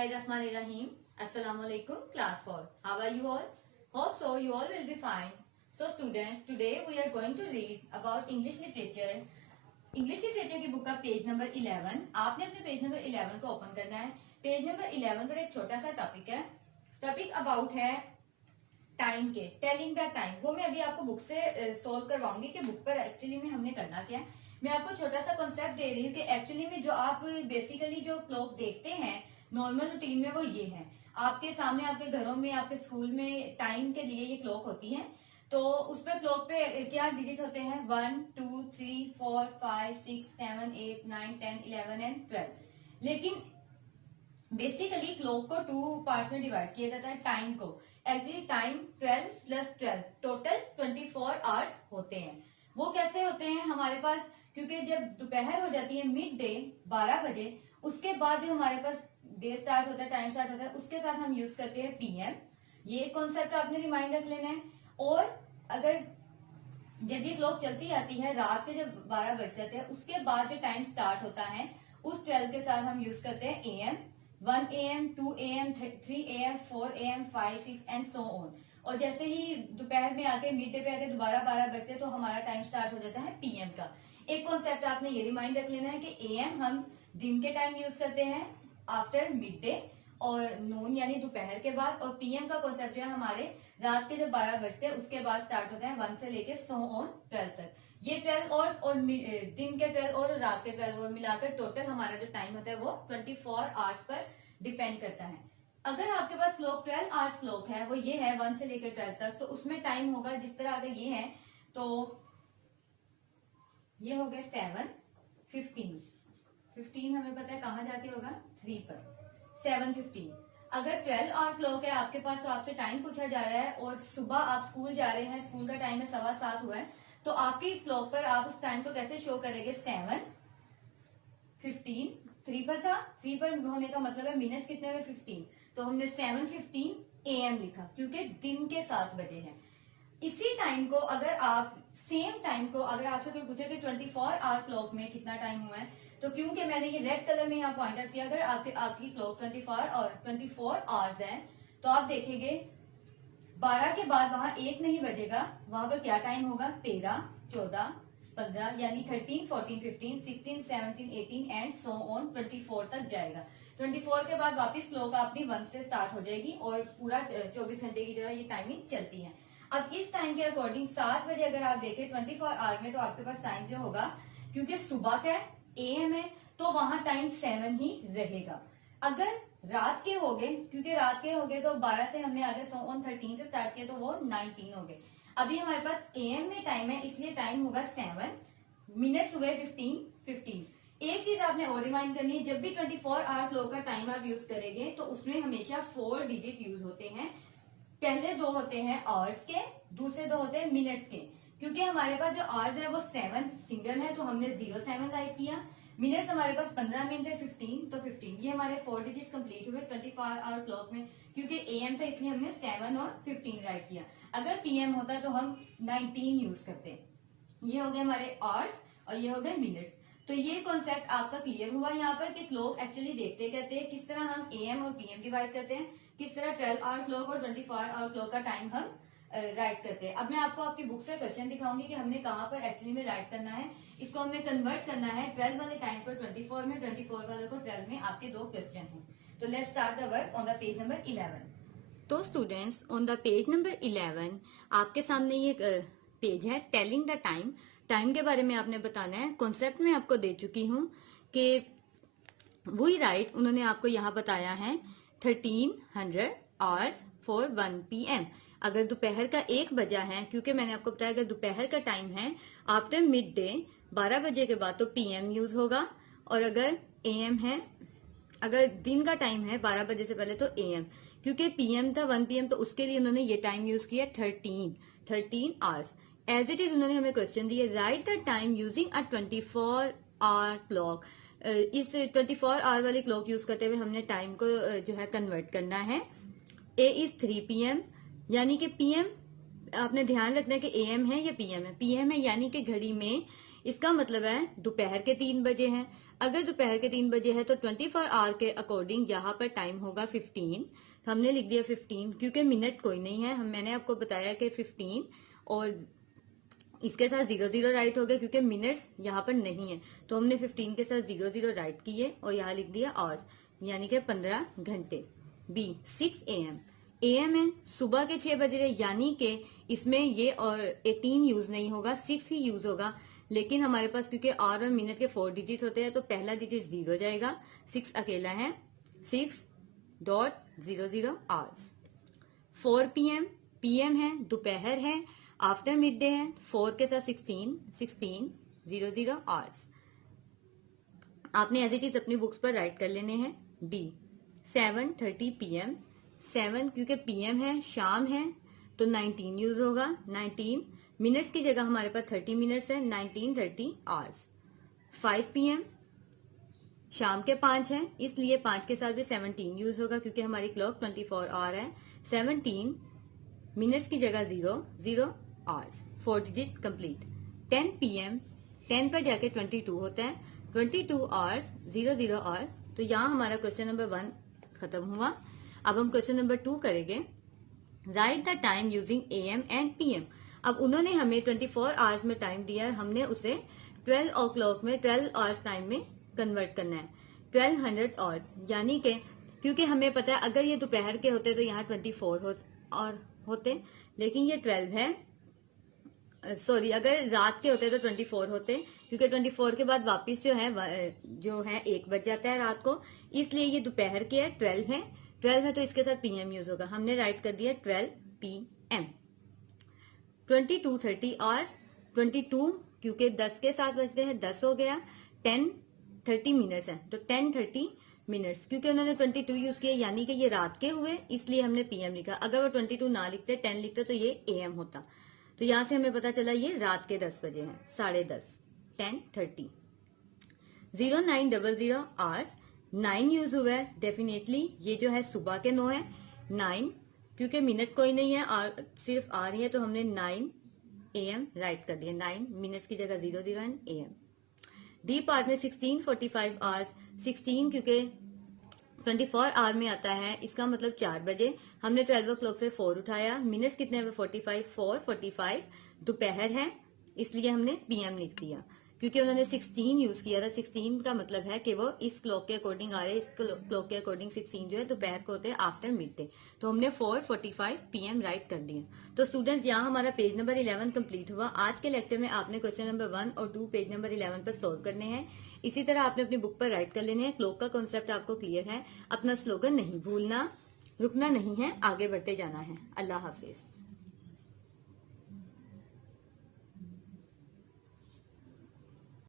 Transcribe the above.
Bismillahirrahmanirrahim. Assalamualaikum class 4. How are you all? Hope so you all will be fine. So students, today we are going to read about English literature. English literature की book का page number 11. आपने अपने page number 11 को open करना है. Page number 11 पर एक छोटा सा टॉपिक है. टॉपिक अबाउट है टाइम के, टेलिंग द टाइम. वो मैं अभी आपको बुक से सोल्व करवाऊंगी कि बुक पर एक्चुअली में हमने करना क्या है. मैं आपको छोटा सा कॉन्सेप्ट दे रही हूँ कि एक्चुअली में जो आप बेसिकली जो क्लॉक देखते हैं नॉर्मल रूटीन में वो ये है. आपके सामने, आपके घरों में, आपके स्कूल में टाइम के लिए ये क्लॉक होती है. तो उस पर क्लॉक पे क्या डिजिट होते हैं? 1, 2, 3, 4, 5, 6, 7, 8, 9, 10, 11 एंड 12. लेकिन बेसिकली क्लॉक को 2 पार्ट्स में डिवाइड किया जाता है. टाइम को actually time 12 plus 12 total 24 hours होते हैं. वो कैसे होते हैं हमारे पास? क्योंकि जब दोपहर हो जाती है मिड डे 12 बजे, उसके बाद जो हमारे पास डे स्टार्ट होता है, टाइम स्टार्ट होता है, उसके साथ हम यूज करते हैं पीएम. ये कॉन्सेप्ट आपने रिमाइंड रख लेना है. और अगर जब ये क्लॉक चलती आती है रात के जब 12 बज जाते हैं, उसके बाद जो टाइम स्टार्ट होता है उस 12 के साथ हम यूज करते हैं am. 1 AM, 2 AM, 3 AM, 4 AM, 5, 6 and so on. और जैसे ही दोपहर में आके मिड डे पे आके दोबारा 12 बजते तो हमारा टाइम स्टार्ट हो जाता है पीएम का. एक कॉन्सेप्ट आपने ये रिमाइंड रख लेना है कि एएम हम दिन के टाइम यूज करते हैं आफ्टर मिड डे और नून यानी दोपहर के बाद, और पीएम का कॉन्सेप्ट जो है हमारे रात के जब 12 बजते हैं उसके बाद स्टार्ट होता है 1 से लेके सो ऑन 12 तक. ये 12 और दिन के 12 और रात के 12 और मिलाकर टोटल हमारा जो टाइम होता है वो 24 आवर्स पर डिपेंड करता है. अगर आपके पास क्लॉक 12 आवर्स क्लॉक है, वो ये है 1 से लेकर 12 तक, तो उसमें टाइम होगा जिस तरह अगर ये है तो ये हो गया 7, 15 हमें पता है कहाँ जाके होगा 3 पर 7, 15. अगर 12 आवर क्लॉक है आपके पास तो आपसे टाइम पूछा जा रहा है और सुबह आप स्कूल जा रहे हैं, स्कूल का टाइम है 7:15 हुआ है, तो आपकी क्लॉक पर आप उस टाइम को कैसे शो करेंगे? 7, 15 3 पर था, 3 पर होने का मतलब है मिनट्स कितने में 15, तो हमने 7:15 AM लिखा क्योंकि दिन के 7 बजे हैं. इसी टाइम को अगर आप सेम टाइम को अगर आपसे कोई पूछे कि 24 आवर क्लॉक में कितना टाइम हुआ है, तो क्योंकि मैंने ये रेड कलर में यहाँ पॉइंट आउट किया, अगर आपकी क्लॉक 24 आवर्स है तो आप देखेंगे 12 के बाद वहां 1 नहीं बजेगा, वहां पर क्या टाइम होगा? 13, 14, 15 यानी 13, 14, 15, 16, 17, 18 एंड सो ऑन 24 तक जाएगा. 24 के बाद वापस क्लॉक अपनी 1 से स्टार्ट हो जाएगी और पूरा 24 घंटे की जो है ये टाइमिंग चलती है. अब इस टाइम के अकॉर्डिंग 7 बजे अगर आप देखें 24 आवर में, तो आपके पास टाइम जो होगा, क्योंकि सुबह का एएम है तो वहां टाइम 7 ही रहेगा. अगर रात के हो गए, क्योंकि रात के हो गए तो 12 से हमने आगे 13 से स्टार्ट किया तो वो 19 हो गए. अभी हमारे पास एएम में टाइम है इसलिए टाइम होगा 7, मिनट्स हुए 15. एक चीज आपने और रिमाइंड करनी है, जब भी 24 आवर क्लॉक का टाइम आप यूज करेंगे तो उसमें हमेशा 4 डिजिट यूज होते हैं. पहले 2 होते हैं आवर्स के, दूसरे 2 होते हैं मिनट्स के. क्योंकि हमारे पास जो आवर्स है वो 7 सिंगल है तो हमने 07 राइट किया. मिनट्स हमारे पास 15 मिनट है 15, तो 15 ये हमारे 4 डिजिट्स कंप्लीट हुए 24 आवर क्लॉक में. क्योंकि एएम था इसलिए हमने 7 और 15 राइट किया. अगर पीएम होता तो हम 19 यूज करते. ये हो गए हमारे आवर्स और ये हो गए मिनट्स. तो ये कॉन्सेप्ट आपका क्लियर हुआ यहाँ पर कि क्लॉक एक्चुअली देखते कहते हैं किस तरह हम एएम और पीएम डिवाइड करते हैं, किस तरह 12 आवर क्लॉक और 24 आवर क्लॉक का टाइम हम राइट करते हैं. अब मैं आपको आपकी बुक से क्वेश्चन दिखाऊंगी कि हमने कहाँ पर एक्चुअली में राइट करना है. इसको हमने कन्वर्ट करना है 12 वाले टाइम को 24 में, 24 वाले को 12 में. आपके 2 क्वेश्चन हैं. तो let's start the work on the page number 11. तो students on the page number 11 आपके सामने ये पेज है टेलिंग द टाइम. टाइम के बारे में आपने बताना है. कॉन्सेप्ट में आपको दे चुकी हूँ कि वही राइट उन्होंने आपको यहाँ बताया है 1300 आवर्स फॉर 1 PM. अगर दोपहर का 1 बजा है, क्योंकि मैंने आपको बताया अगर दोपहर का टाइम है आफ्टर मिड डे 12 बजे के बाद तो पीएम यूज होगा, और अगर एएम है, अगर दिन का टाइम है 12 बजे से पहले तो एएम. क्योंकि पीएम था 1 PM तो उसके लिए उन्होंने ये टाइम यूज किया 13 आवर्स. एज इट इज उन्होंने हमें क्वेश्चन दिए right the time using a 24 hour clock. इस 24 आवर वाली क्लॉक यूज करते हुए हमने टाइम को जो है कन्वर्ट करना है. ए इज 3 PM यानी कि पीएम आपने ध्यान रखना है कि एएम है या पीएम है. पीएम है यानी कि घड़ी में इसका मतलब है दोपहर के 3 बजे हैं। अगर दोपहर के 3 बजे है तो 24 आवर के अकॉर्डिंग यहाँ पर टाइम होगा 15। तो हमने लिख दिया 15 क्योंकि मिनट कोई नहीं है। मैंने आपको बताया कि 15 और इसके साथ 00 राइट हो गया क्योंकि मिनट्स यहाँ पर नहीं है, तो हमने 15 के साथ 00 राइट किए और यहाँ लिख दिया आवर्स यानी कि 15 घंटे। B 6 AM। AM है सुबह के 6 बज रहे यानी कि इसमें ये और 18 यूज नहीं होगा, 6 ही यूज होगा। लेकिन हमारे पास क्योंकि आवर और मिनट के 4 डिजिट होते हैं तो पहला डिजिट 0 जाएगा, 6 अकेला है, 6.00 आवर्स। 4 PM। PM है दोपहर है, आफ्टर मिड डे है, 4 के साथ 16.00 आवर्स। आपने एज इट इज अपनी बुक्स पर राइट कर लेने हैं। D 7:30 PM। 7 क्योंकि PM है शाम है तो 19 यूज होगा, 19 मिनट्स की जगह हमारे पास 30 मिनट्स है, 19:30 आवर्स। 5 PM शाम के 5 है इसलिए 5 के साथ भी 17 यूज होगा क्योंकि हमारी क्लॉक 24 आवर है, 17 मिनट्स की जगह 0 आवर्स, 4 डिजिट कंप्लीट। 10 PM 10 पर जाके 22 होता है, 22 आवर्स 00 आवर्स। तो यहाँ हमारा क्वेश्चन नंबर 1 खत्म हुआ। अब हम क्वेश्चन नंबर 2 करेंगे। Right the time using AM and PM। अब उन्होंने हमें 24 आवर्स में टाइम दिया है, हमने उसे 12 ओ क्लॉक में 12 आवर्स टाइम में कन्वर्ट करना है, 1200 आवर्स। यानी कि क्योंकि हमें पता है अगर ये दोपहर के होते तो यहाँ 24 होते, लेकिन ये 12 है। सॉरी अगर रात के होते तो 24 होते क्योंकि 24 के बाद वापस जो है 1 बज जाता है रात को, इसलिए ये दोपहर के है, 12 है तो इसके साथ PM यूज होगा। हमने राइट कर दिया 12 PM। 22:30 आवर्स। 22 क्योंकि 10 के साथ बजते हैं 10 हो गया, 10:30 मिनट्स है तो 10:30 मिनट्स क्योंकि उन्होंने 22 यूज किया यानी कि ये रात के हुए इसलिए हमने PM लिखा। अगर वो 22 ना लिखते 10 लिखते तो ये AM होता। तो यहां से हमें पता चला ये रात के 10 बजे हैं, 10:30, 10:30। 0900 आवर्स। 9 यूज हुआ है डेफिनेटली, ये जो है सुबह के 9 है, 9 क्योंकि मिनट कोई नहीं है सिर्फ आ रही है तो हमने 9 AM राइट कर दिया, 9 मिनट्स की जगह 00 एंड AM। डी पार्ट में 16:45 आवर्स। 16 क्योंकि 24 आवर में आता है इसका मतलब 4 बजे, हमने 12 o'clock से 4 उठाया, मिनट्स कितने हुए 45, 4:45 दोपहर है इसलिए हमने PM लिख दिया क्योंकि उन्होंने 16 यूज किया था। 16 का मतलब है कि वो इस क्लॉक के अकॉर्डिंग आ रहे हैं, इस क्लॉक के अकॉर्डिंग 16 जो है दोपहर को होते हैं आफ्टर मिड डे, तो हमने 4:45 PM राइट कर दिया। तो स्टूडेंट्स यहाँ हमारा पेज नंबर 11 कंप्लीट हुआ। आज के लेक्चर में आपने क्वेश्चन नंबर 1 और 2 पेज नंबर 11 पर सोल्व करने हैं। इसी तरह आपने अपनी बुक पर राइट कर लेने हैं। क्लॉक का कॉन्सेप्ट आपको क्लियर है। अपना स्लोगन नहीं भूलना, रुकना नहीं है, आगे बढ़ते जाना है। अल्लाह हाफिज।